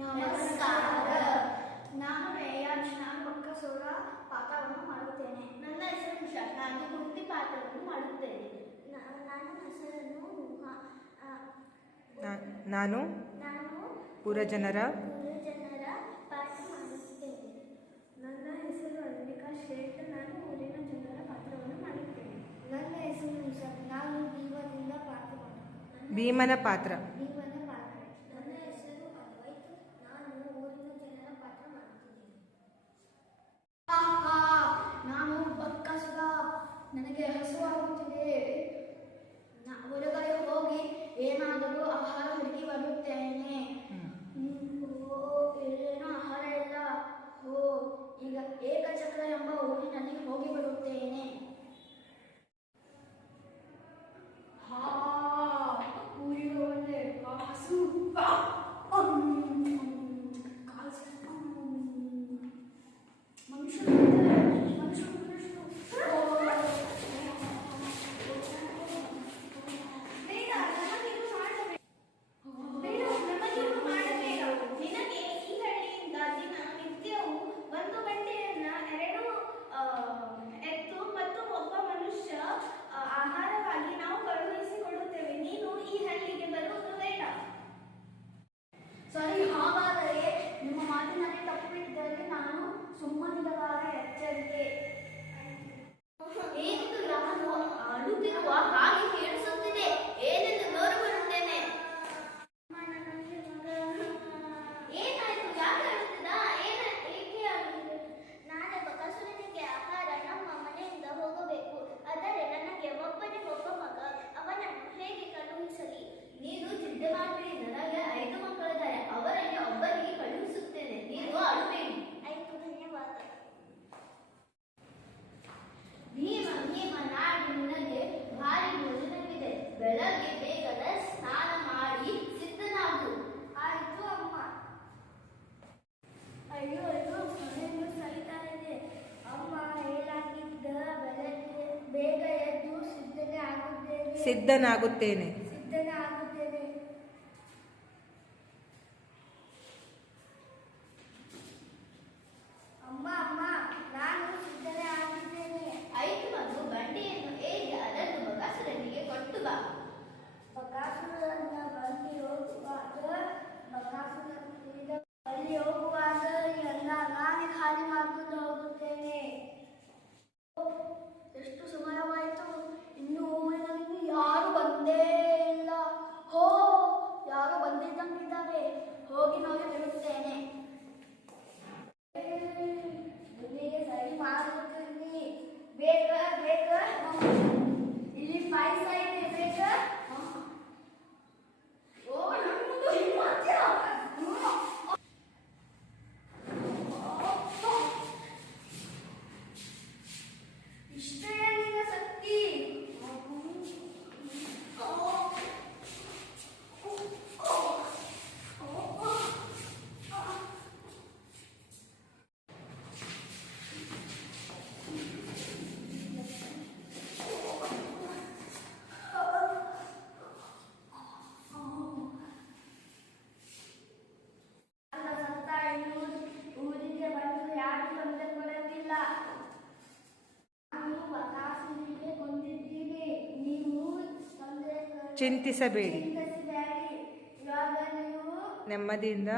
ನಮಸ್ಕಾರ. ನಾನು ರೇಯಾಜ್. ನಾನು ಬಕ್ಕಸೂರ ಪಾತ್ರವನ್ನು ಮಾಡುತ್ತೇನೆ. ನನ್ನ ಹೆಸರು ಉಷಾ. ನಾನು ಕುಂತಿ ಪಾತ್ರವನ್ನು ಮಾಡುತ್ತೇನೆ. ನನ್ನ ಹೆಸರನ್ನು ನಾನು ಪುರಜನರ ಪಾತ್ರ ಮಾಡುತ್ತೇನೆ. ನನ್ನ ಹೆಸರು ಅನ್ವಿಕಾ ಶ್ರೇಷ್ಠ. ನಾನು ಊರಿನ ಜನರ ಪಾತ್ರವನ್ನು ಮಾಡುತ್ತೇನೆ. ನನ್ನ ಹೆಸರು ಉಷಾ. ನಾನು ಭೀಮನ ಪಾತ್ರ ಮಾಡುತ್ತೇನೆ. ಭೀಮನ ಪಾತ್ರ. ನನ್ನ ಹೆಸರು ಅದ್ವೈತ್. ನಾನು ಊರಿನ ಜನರ ಪಾತ್ರ ಮಾಡುತ್ತೇನೆ. ನಾನು ಬಕ್ಕಸುರ. ನನಗೆ ಹಸುವಾಗುತ್ತಿದೆ. ಹೊರಗಡೆ ಹೋಗಿ ಏನಾದರೂ ಆಹಾರ ಹುಡುಕಿ ಬರುತ್ತೇನೆ. ಏನೂ ಆಹಾರ ಇಲ್ಲ. ಈಗ ಏಕಚಕ್ರ ಎಂಬ ಊರಿನಲ್ಲಿ ಹೋಗಿ ಬರುತ್ತೇನೆ. ಊರಿಗೆ ಒಳ್ಳೆ ಹಸು. ಮನುಷ್ಯರು ಆಹಾರವಾಗಿ ನಾವು ಕಳುಹಿಸಿಕೊಡುತ್ತೇವೆ. ನೀನು ಈ ಹಳ್ಳಿಗೆ ಬರುವುದು ಬೇಡ. ಸರಿ, ಹಾಗಾದರೆ ನಿಮ್ಮ ಮಾತಿನಲ್ಲಿ ತಪ್ಪಿದ್ದಲ್ಲಿ ನಾನು ಸುಮ್ಮನಿರಲಾರೆ. ಎಚ್ಚರಿಕೆ. ಏನಿದು? ನಾನು ಆಡುತ್ತಿರುವ ಹಾಗೆ ಕೇಳಿಸುತ್ತಿದೆ. ಏನೆಂದು ನೋಡು ಬರುತ್ತೇನೆ. ಏನಾಯ್ತು? ಯಾಕೆ ಆಡುತ್ತಿದ್ದ? ಏಕೆ ಆಡುತ್ತಿದ್ದ? ನಾಳೆ ಬಕಾಸುರನಿಗೆ ಆಹಾರ ನಮ್ಮ ಮನೆಯಿಂದ ಹೋಗಬೇಕು. ಆದರೆ ನನಗೆ ಒಬ್ಬನಿಗೊಬ್ಬ ಮಗ. ಅವನನ್ನು ಹೇಗೆ ಕಳುಹಿಸಲಿ? ನೀನು ಚಿಂತೆ ಮಾಡಬೇಡಿ. ನನಗೆ 5 ಮಕ್ಕಳಿದ್ದಾರೆ. ಅವರಲ್ಲಿ ಒಬ್ಬರಿಗೆ ಕಳುಹಿಸುತ್ತೇನೆ. ನೀನು ಅಳಬೇಡಿ. ಆಯ್ತು, ಧನ್ಯವಾದ. ಭೀಮ ನಾಡಿ ನಿನಗೆ ಭಾರಿ ಭೋಜನವಿದೆ. ಬೆಳಗ್ಗೆ ಬೇಗನೆ ಸ್ನಾನ ಮಾಡಿ ಸಿದ್ಧನಾಗು. ಆಯ್ತು ಅಮ್ಮ. ಅಯ್ಯೋ ಮನೆಯನ್ನು ಸರಿತಾ ಇದೆ. ಅಮ್ಮ ಹೇಳಾಗಿದ್ದ ಬೆಳಗ್ಗೆ ಬೇಗ ಎದ್ದು ಸಿದ್ಧನಾಗುತ್ತೇನೆ. ಅಮ್ಮ ನಾನು ಸಿದ್ಧನೇ ಆಗಿದ್ದೇನೆ. ಆಯ್ತು ಮಗು, ಬಂಡಿಯನ್ನು ಏರಿ ಅದನ್ನು ಬಕಾಸುರನಿಗೆ ಕೊಟ್ಟು ಬಾ. ಬಕಾಸುರನ ಬಳಿ ಹೋಗುವಾಗ ಎಲ್ಲ ನಾನೇ ಖಾಲಿ ಮಾಡ್ಕೊಂಡು ಹೋಗುತ್ತೇನೆ. ಎಷ್ಟು ಸಮಯವಾಯಿತು, ಇನ್ನೂ ಊರಿನಲ್ಲಿ ಯಾರು ಬಂದೇ ಇಲ್ಲ. ಯಾರು ಬಂದಿದ್ದಂಗಿದ್ದಾರೆ. ಹೋಗಿ ನೋಡಿ ಬಿಡುತ್ತೇನೆ. ಸರಿ ಮಾಡುತ್ತೀನಿ. ಬೇಗ ಇಲ್ಲಿ ಪಾಯಸ ಇದೆ. ಬೇಗ. ನಮ್ಮದು ಹಿಮಾಚಲ. ಇಷ್ಟೇ ನಿನ್ನ ಶಕ್ತಿ. ಊರಿಗೆ ಬಂದು ಯಾರು ತೊಂದರೆ ಕೊಡಲಿಲ್ಲ. ನಾನು ಬಕಾಸುರನಿಗೆ ಕೊಂದಿದ್ದೀನಿ. ನೀವು ಚಿಂತಿಸಬೇಡಿ. ಇವಾಗ ನೀವು ನೆಮ್ಮದಿಯಿಂದ